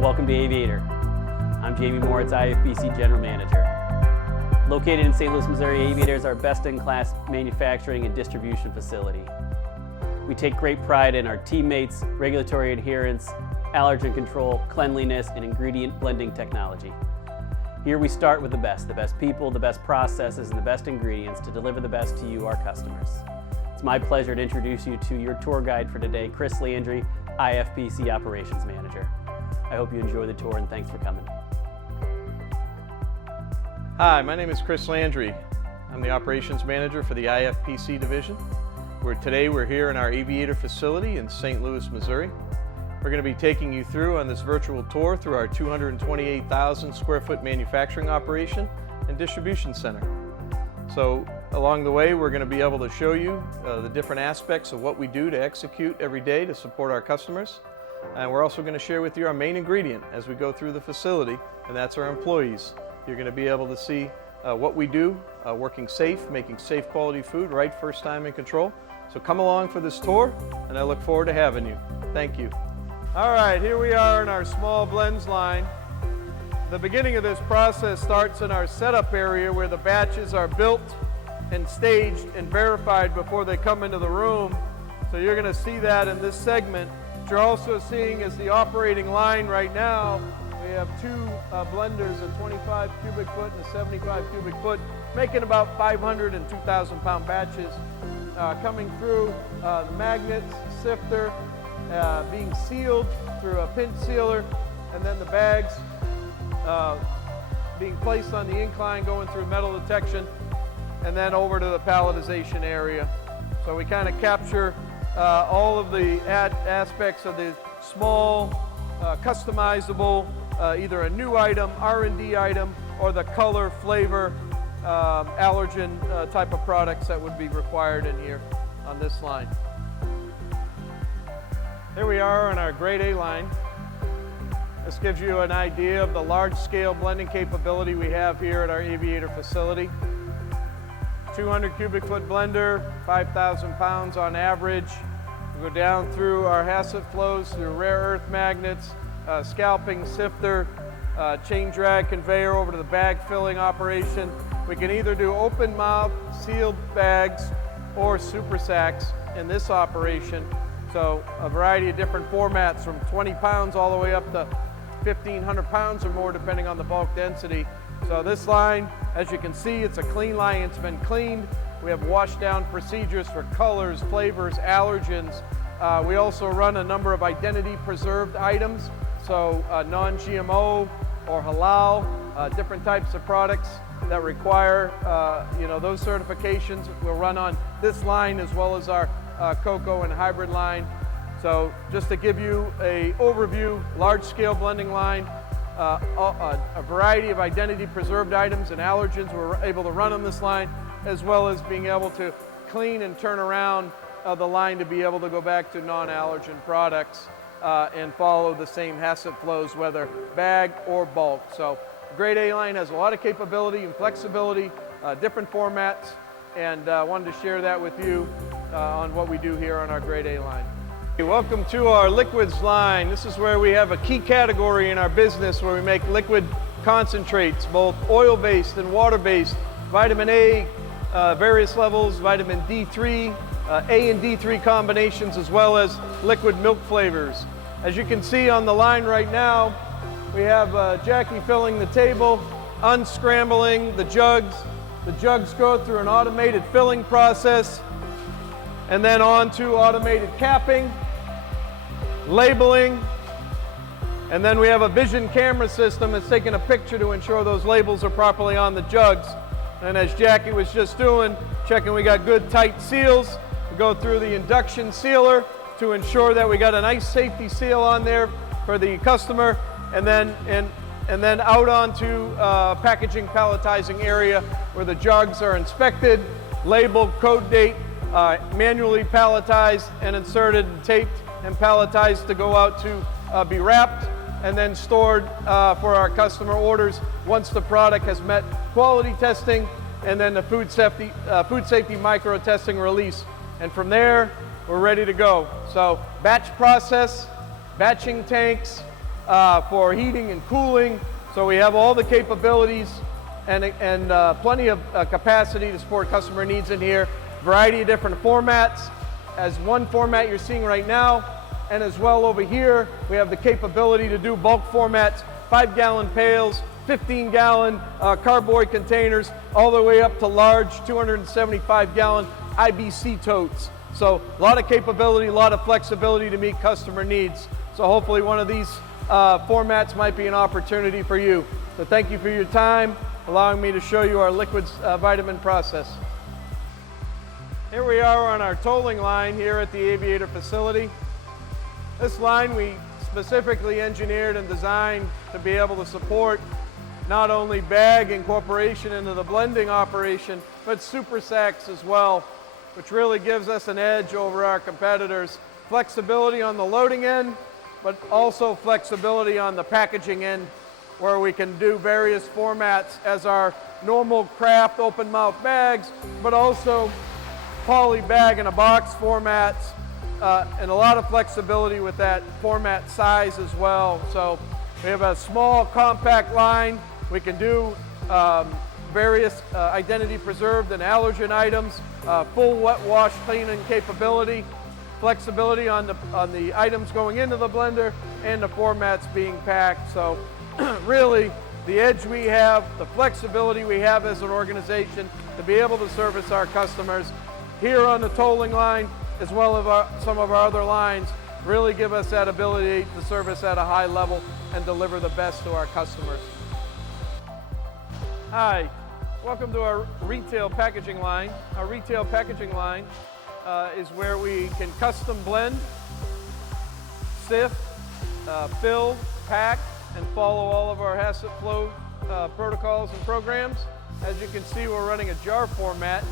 welcome to Aviator. I'm Jamie Moritz, IFBC General Manager. Located in St. Louis, Missouri, Aviator is our best-in-class manufacturing and distribution facility. We take great pride in our teammates, regulatory adherence, allergen control, cleanliness, and ingredient blending technology. Here we start with the best people, the best processes, and the best ingredients to deliver the best to you, our customers. It's my pleasure to introduce you to your tour guide for today, Chris Landry, IFBC Operations Manager. I hope you enjoy the tour and thanks for coming. Hi, my name is Chris Landry. I'm the Operations Manager for the IFBC division. Today we're here in our Aviator facility in St. Louis, Missouri. We're going to be taking you through on this virtual tour through our 228,000 square foot manufacturing operation and distribution center. So along the way we're going to be able to show you the different aspects of what we do to execute every day to support our customers. And we're also going to share with you our main ingredient as we go through the facility, and that's our employees. You're going to be able to see what we do, working safe, making safe quality food right first time in control. So come along for this tour, and I look forward to having you. Thank you. All right, here we are in our small blends line. The beginning of this process starts in our setup area where the batches are built and staged and verified before they come into the room. So you're going to see that in this segment. What you're also seeing is the operating line right now. We have two blenders, a 25 cubic foot and a 75 cubic foot, making about 500 and 2,000 pound batches coming through the magnets, sifter, being sealed through a pinch sealer, and then the bags being placed on the incline, going through metal detection, and then over to the palletization area. So we kind of capture all of the aspects of the small, customizable, either a new item, R&D item, or the color, flavor, allergen type of products that would be required in here on this line. Here we are on our grade A line. This gives you an idea of the large-scale blending capability we have here at our Aviator facility. 200 cubic foot blender, 5,000 pounds on average. We go down through our HACCP flows, through rare earth magnets, scalping, sifter, chain drag conveyor over to the bag filling operation. We can either do open mouth, sealed bags, or super sacks in this operation. So a variety of different formats from 20 pounds all the way up to 1,500 pounds or more depending on the bulk density. So this line, as you can see, it's a clean line. It's been cleaned. We have wash down procedures for colors, flavors, allergens. We also run a number of identity preserved items. So non-GMO or halal, different types of products that require those certifications will run on this line as well as our cocoa and hybrid line. So just to give you an overview, large-scale blending line, a variety of identity preserved items and allergens we're able to run on this line, as well as being able to clean and turn around the line to be able to go back to non-allergen products and follow the same HACCP flows, whether bag or bulk. So grade A line has a lot of capability and flexibility, different formats, and wanted to share that with you on what we do here on our grade A line. Welcome to our liquids line. This is where we have a key category in our business where we make liquid concentrates, both oil-based and water-based, vitamin A, various levels, vitamin D3, A and D3 combinations, as well as liquid milk flavors. As you can see on the line right now, we have Jackie filling the table, unscrambling the jugs. The jugs go through an automated filling process, and then on to automated capping, labeling, and then we have a vision camera system that's taking a picture to ensure those labels are properly on the jugs. And as Jackie was just doing, checking we got good tight seals, we go through the induction sealer to ensure that we got a nice safety seal on there for the customer, and then out onto packaging palletizing area where the jugs are inspected, labeled, code date, manually palletized and inserted and taped and palletized to go out to be wrapped and then stored for our customer orders once the product has met quality testing and then the food safety micro testing release. And from there, we're ready to go. So batch process, batching tanks, for heating and cooling. So we have all the capabilities and plenty of capacity to support customer needs in here. Variety of different formats, as one format you're seeing right now, and as well over here, we have the capability to do bulk formats, 5-gallon pails, 15-gallon cardboard containers, all the way up to large 275-gallon IBC totes. So a lot of capability, a lot of flexibility to meet customer needs. So hopefully one of these formats might be an opportunity for you. So thank you for your time, allowing me to show you our liquids vitamin process. Here we are on our tolling line here at the Aviator facility. This line we specifically engineered and designed to be able to support not only bag incorporation into the blending operation, but super sacks as well, which really gives us an edge over our competitors. Flexibility on the loading end, but also flexibility on the packaging end, where we can do various formats as our normal craft open mouth bags, but also poly bag in a box formats, and a lot of flexibility with that format size as well. So we have a small compact line. We can do various identity preserved and allergen items, full wet wash cleaning capability, flexibility on the items going into the blender and the formats being packed. So really the edge we have, the flexibility we have as an organization to be able to service our customers here on the tolling line, as well as some of our other lines, really give us that ability to service at a high level and deliver the best to our customers. Hi, welcome to our retail packaging line. Our retail packaging line is where we can custom blend, sift, fill, pack, and follow all of our HACCP flow protocols and programs. As you can see, we're running a jar format,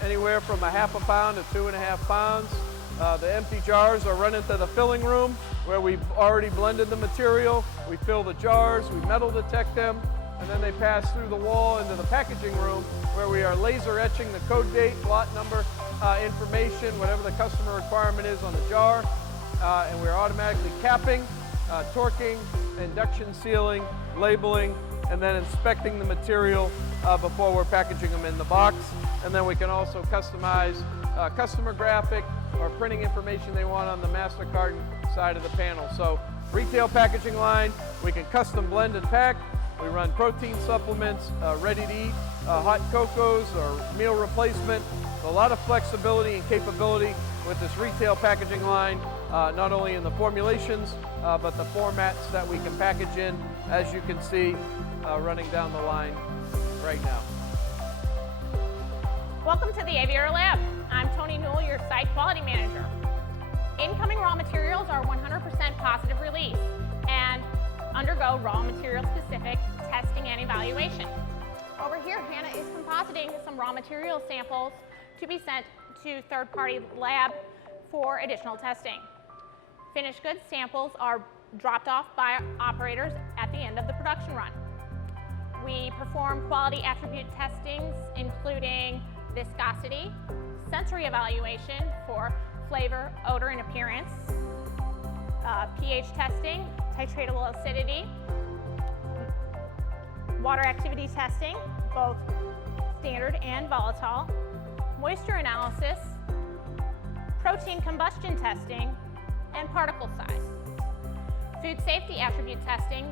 anywhere from 1/2 pound to 2.5 pounds. The empty jars are run into the filling room where we've already blended the material. We fill the jars, we metal detect them, and then they pass through the wall into the packaging room where we are laser etching the code date, lot number information, whatever the customer requirement is on the jar, and we're automatically capping, torquing, induction sealing, labeling, and then inspecting the material before we're packaging them in the box. And then we can also customize customer graphic or printing information they want on the master carton side of the panel. So retail packaging line, we can custom blend and pack. We run protein supplements, ready to eat, hot cocos or meal replacement. So a lot of flexibility and capability with this retail packaging line, not only in the formulations, but the formats that we can package in, as you can see running down the line right now. Welcome to the Aviator Lab. I'm Tony Newell, your site quality manager. Incoming raw materials are 100% positive release and undergo raw material specific testing and evaluation. Over here, Hannah is compositing some raw material samples to be sent to third-party lab for additional testing. Finished goods samples are dropped off by operators at the end of the production run. We perform quality attribute testings, including viscosity, sensory evaluation for flavor, odor, and appearance, pH testing, titratable acidity, water activity testing, both standard and volatile, moisture analysis, protein combustion testing, and particle size. Food safety attribute testing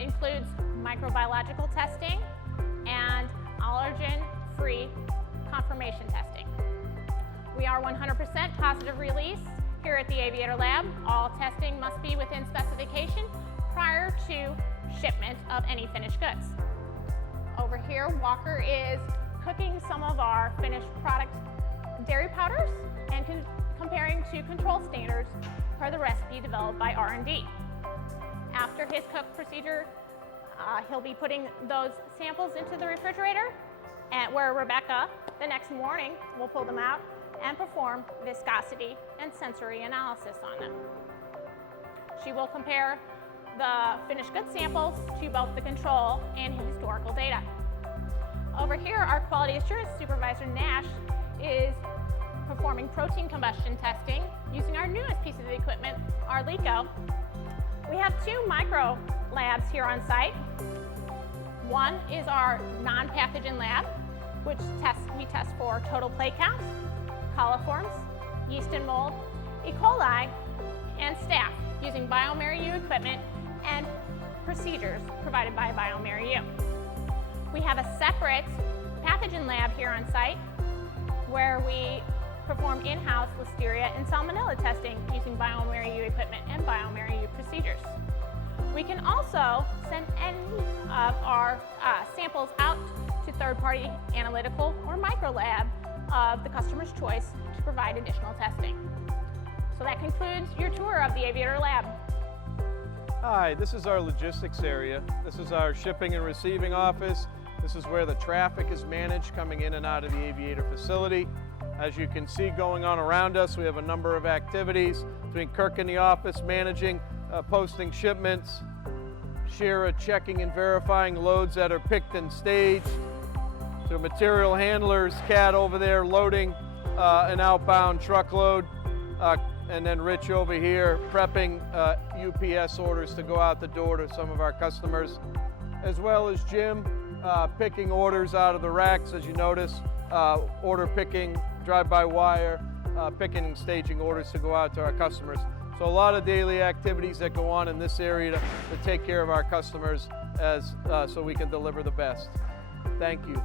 includes microbiological testing and allergen-free confirmation testing. We are 100% positive release here at the Aviator Lab. All testing must be within specification prior to shipment of any finished goods. Over here, Walker is cooking some of our finished product dairy powders and comparing to control standards per the recipe developed by R&D. After his cook procedure, he'll be putting those samples into the refrigerator, and where Rebecca, the next morning, will pull them out and perform viscosity and sensory analysis on them. She will compare the finished goods samples to both the control and historical data. Over here, our quality assurance supervisor, Nash, is performing protein combustion testing using our newest piece of equipment, our LECO, We have 2 micro labs here on site. One is our non-pathogen lab, which we test for total plate counts, coliforms, yeast and mold, E. coli, and staph using bioMérieux equipment and procedures provided by bioMérieux. We have a separate pathogen lab here on site where we perform in-house Listeria and Salmonella testing using bioMérieux equipment and bioMérieux procedures. We can also send any of our samples out to third-party analytical or microlab of the customer's choice to provide additional testing. So that concludes your tour of the Aviator Lab. Hi, this is our logistics area. This is our shipping and receiving office. This is where the traffic is managed coming in and out of the Aviator facility. As you can see going on around us, we have a number of activities between Kirk in the office managing, posting shipments, Shira checking and verifying loads that are picked and staged, to material handlers, Kat over there loading an outbound truckload, and then Rich over here prepping UPS orders to go out the door to some of our customers, as well as Jim picking orders out of the racks, as you notice, order picking, drive-by-wire, picking and staging orders to go out to our customers. So a lot of daily activities that go on in this area to take care of our customers so we can deliver the best. Thank you.